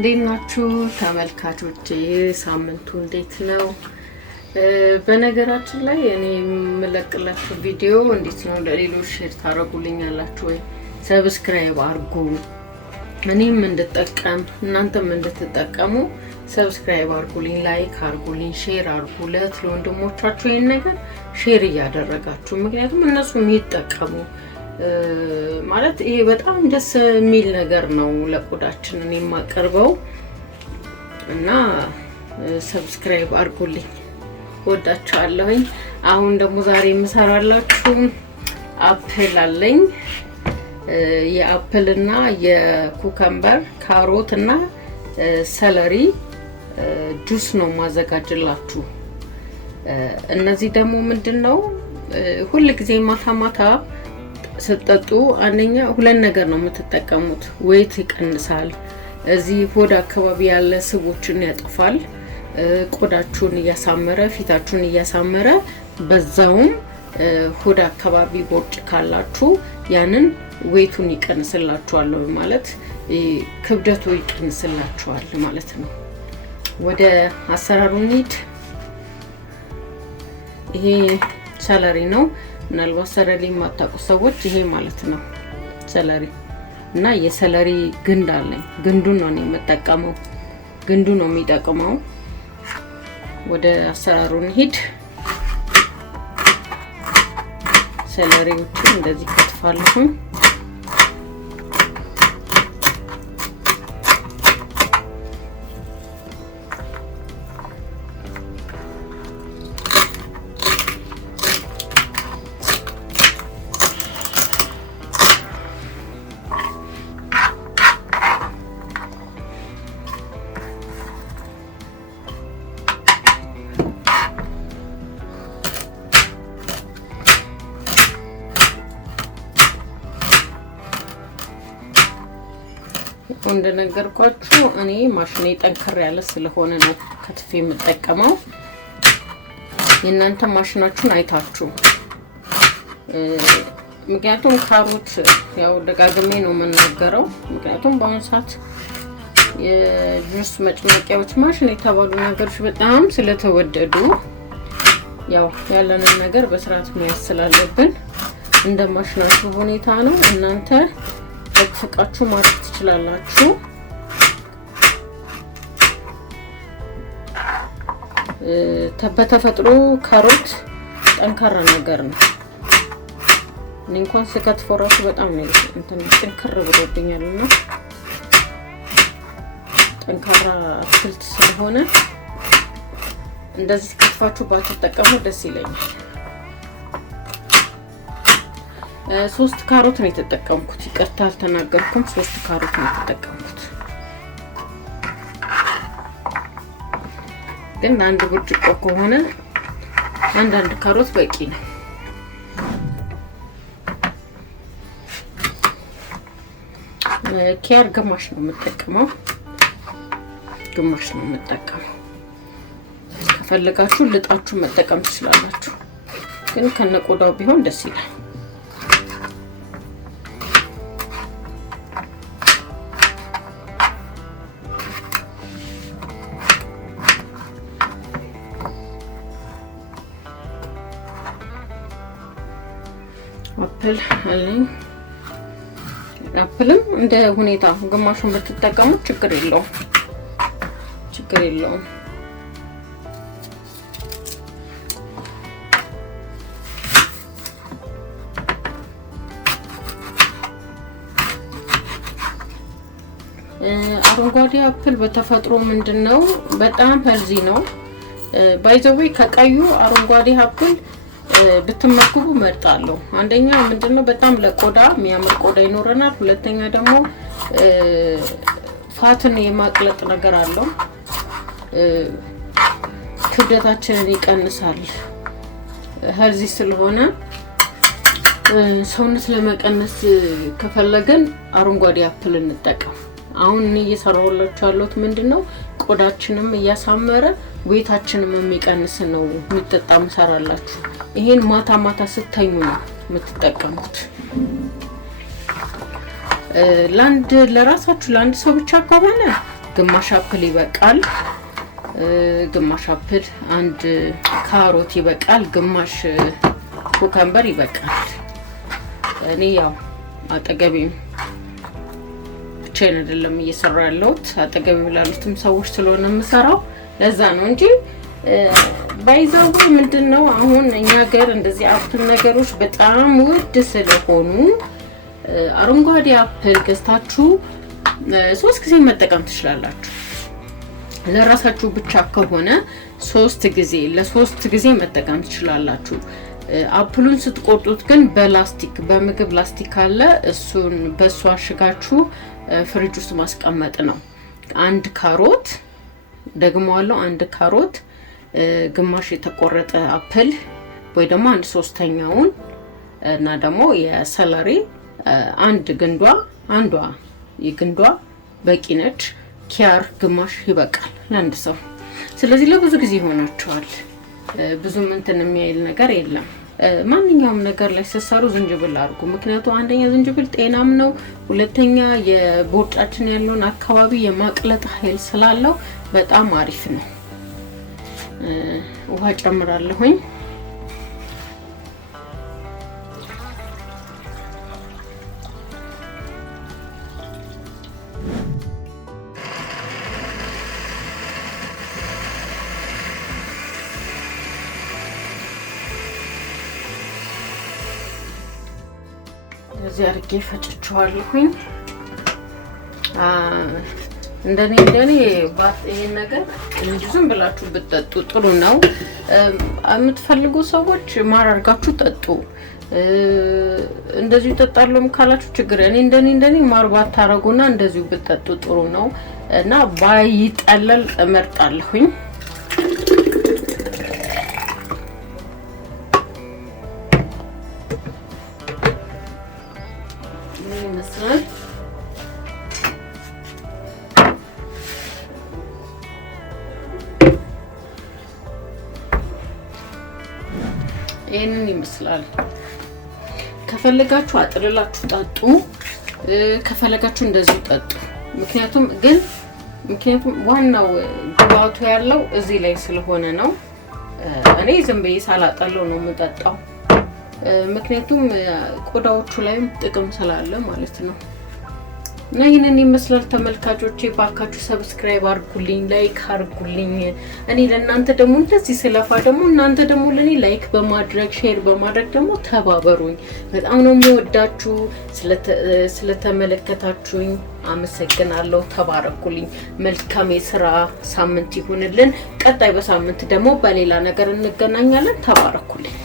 እንዴት ናችሁ ተመልካቾቼ? ሳምንቱ እንዴት ነው? በነገራችን ላይ እኔ የምለቅላችሁ ቪዲዮ እንዴት ነው ለሌሎች ሼር ታደርጉልኛላችሁ ወይ? ሰብስክራይብ አድርጉ። እኔም እንድጠቀም እናንተም እንድትጠቀሙ ሰብስክራይብ አድርጉልኝ፣ ላይክ አድርጉልኝ፣ ሼር አድርጉ። ለወንድሞቻችሁ ይሄን ነገር ሼር እያደረጋችሁ ምክንያቱም እነሱም ይጠቀሙ። ማለት ይሄ በጣም ደስ የሚል ነገር ነው ለቆዳችን እኔ የማቀርበው እና ሰብስክራይብ አድርጉልኝ። ወዳችኋለሁኝ። አሁን ደግሞ ዛሬ የምሰራላችሁ አፕል አለኝ። የአፕል እና የኩከምበር ካሮት እና ሰለሪ ጁስ ነው ማዘጋጅላችሁ። እነዚህ ደግሞ ምንድነው ሁሉ ጊዜ ማታ ማታ ስትጠጡ አንደኛ ሁለት ነገር ነው የምትጠቀሙት። ዌት ይቀንሳል፣ እዚህ ሆድ አካባቢ ያለ ስቦችን ያጠፋል፣ ቆዳችሁን እያሳመረ ፊታችሁን እያሳመረ በዛውም ሆድ አካባቢ ቦርጭ ካላችሁ ያንን ዌቱን ይቀንስላችኋል ማለት ክብደቱ ይቀንስላችኋል ማለት ነው። ወደ አሰራሩ እንሂድ። ይሄ ሰለሪ ነው። ምናልባት ሰለሪ የማታውቁ ሰዎች ይሄ ማለት ነው ሰለሪ እና የሰለሪ ግንድ አለኝ። ግንዱን ነው የምጠቀመው። ግንዱ ነው የሚጠቅመው። ወደ አሰራሩ እንሂድ። ሰለሪዎችን እንደዚህ ከትፋለሁ። እንደነገርኳችሁ እኔ ማሽኔ ጠንከር ያለ ስለሆነ ነው ከትፌ የምጠቀመው። የእናንተ ማሽናችሁን አይታችሁ ምክንያቱም ካሮት ያው ደጋግሜ ነው የምናገረው። ምክንያቱም በአሁኑ ሰዓት የጁስ መጭመቂያዎች ማሽን የተባሉ ነገሮች በጣም ስለተወደዱ ያው ያለንን ነገር በስርዓት መያዝ ስላለብን እንደ ማሽናችሁ ሁኔታ ነው እናንተ ተፈቃችሁ ማድረግ ትችላላችሁ። በተፈጥሮ ካሮት ጠንካራ ነገር ነው። እኔ እንኳን ስከትፈው ራሱ በጣም ነው ጠንከር ብሎብኛልና ጠንካራ አትክልት ስለሆነ እንደዚህ ከትፋችሁ ባትጠቀሙ ደስ ይለኛል። 3 ካሮት ነው የተጠቀምኩት። ይቅርታ አልተናገርኩም። 3 ካሮት ነው የተጠቀምኩት። ግን አንድ ብርጭቆ ከሆነ አንድ ካሮት በቂ ነው። ኪያር ግማሽ ነው የምጠቀመው። ከፈለጋችሁ ልጣችሁ መጠቀም ትችላላችሁ። ግን ከነቆዳው ቢሆን ደስ ይላል። አፕል አለኝ። አፕልም እንደ ሁኔታ ግማሹን ብትጠቀሙ ችግር የለውም። አረንጓዴ አፕል በተፈጥሮ ምንድነው በጣም ሄልዚ ነው። ባይዘዌ ከቀዩ አረንጓዴ አፕል ብትመገቡ መርጣለሁ። አንደኛ ምንድነው በጣም ለቆዳ የሚያምር ቆዳ ይኖረናል። ሁለተኛ ደግሞ ፋትን የማቅለጥ ነገር አለው። ክብደታችንን ይቀንሳል። ሄልዚ ስለሆነ ሰውነት ለመቀነስ ከፈለገን አረንጓዴ አፕል እንጠቀም። አሁን እኔ እየሰራሁላችሁ ያለሁት ምንድነው ቆዳችንም እያሳመረ ዌታችንም የሚቀንስ ነው የሚጠጣ መሰራላችሁ። ይሄን ማታ ማታ ስተኙ ነው የምትጠቀሙት። ለራሳችሁ ለአንድ ሰው ብቻ ከሆነ ግማሽ አፕል ይበቃል። ግማሽ አፕል፣ አንድ ካሮት ይበቃል። ግማሽ ኩከምበር ይበቃል። እኔ ያው አጠገቤ ብቻዬን አይደለም እየሰራሁ ያለሁት አጠገቤ ላሉትም ሰዎች ስለሆነ የምሰራው ለዛ ነው እንጂ ባይዛው ምንድነው አሁን እኛ ሀገር እንደዚህ አፕል ነገሮች በጣም ውድ ስለሆኑ አረንጓዴ አፕል ገዝታችሁ 3 ጊዜ መጠቀም ትችላላችሁ። ለራሳችሁ ብቻ ከሆነ 3 ጊዜ ለ3 ጊዜ መጠቀም ትችላላችሁ። አፕሉን ስትቆርጡት ግን በላስቲክ በምግብ ላስቲክ አለ እሱን በሱ አሽጋችሁ ፍሪጅ ውስጥ ማስቀመጥ ነው። አንድ ካሮት ደግሞ አለው አንድ ካሮት ግማሽ የተቆረጠ አፕል ወይ ደግሞ 1/3ኛውን እና ደግሞ የሰለሪ አንድ ግንዷ አንዷ የግንዷ በቂ ነች። ኪያር ግማሽ ይበቃል ለአንድ ሰው። ስለዚህ ለብዙ ጊዜ ይሆናችኋል። ብዙ እንትን የሚያይል ነገር የለም። ማንኛውም ነገር ላይ ሲሰሩ ዝንጅብል አድርጉ። ምክንያቱም አንደኛ ዝንጅብል ጤናም ነው፣ ሁለተኛ የቦርጫችን ያለውን አካባቢ የማቅለጥ ኃይል ስላለው በጣም አሪፍ ነው። ውሃ ጨምራለሁኝ። እዚህ አድርጌ ፈጭቼዋለሁኝ። እንደኔ ይሄን ነገር ዝም ብላችሁ ብትጠጡ ጥሩ ነው። የምትፈልጉ ሰዎች ማር አድርጋችሁ ጠጡ። እንደዚሁ ጠጣለሁም ካላችሁ ችግር እኔ እንደኔ ማር ባታረጉና እንደዚሁ ብትጠጡ ጥሩ ነው እና ባይጠለል እመርጣለሁኝ። ይመስላል ይሄንን ይመስላል። ከፈለጋችሁ አጥልላችሁ ጠጡ፣ ከፈለጋችሁ እንደዚህ ጠጡ። ምክንያቱም ዋናው ግባቱ ያለው እዚህ ላይ ስለሆነ ነው። እኔ ዝም ብዬ ሳላጠለው ነው የምጠጣው። ምክንያቱም ቆዳዎቹ ላይም ጥቅም ስላለ ማለት ነው። እና ይሄንን ይመስላል ተመልካቾቼ። ባካችሁ ሰብስክራይብ አድርጉልኝ፣ ላይክ አድርጉልኝ። እኔ ለእናንተ ደግሞ እንደዚህ ስለፋ ደግሞ እናንተ ደግሞ ለኔ ላይክ በማድረግ ሼር በማድረግ ደግሞ ተባበሩኝ። በጣም ነው የምወዳችሁ። ስለተመለከታችሁኝ አመሰግናለሁ። ተባረኩልኝ። መልካም የሥራ ሳምንት ይሁንልን። ቀጣይ በሳምንት ደግሞ በሌላ ነገር እንገናኛለን። ተባረኩልኝ።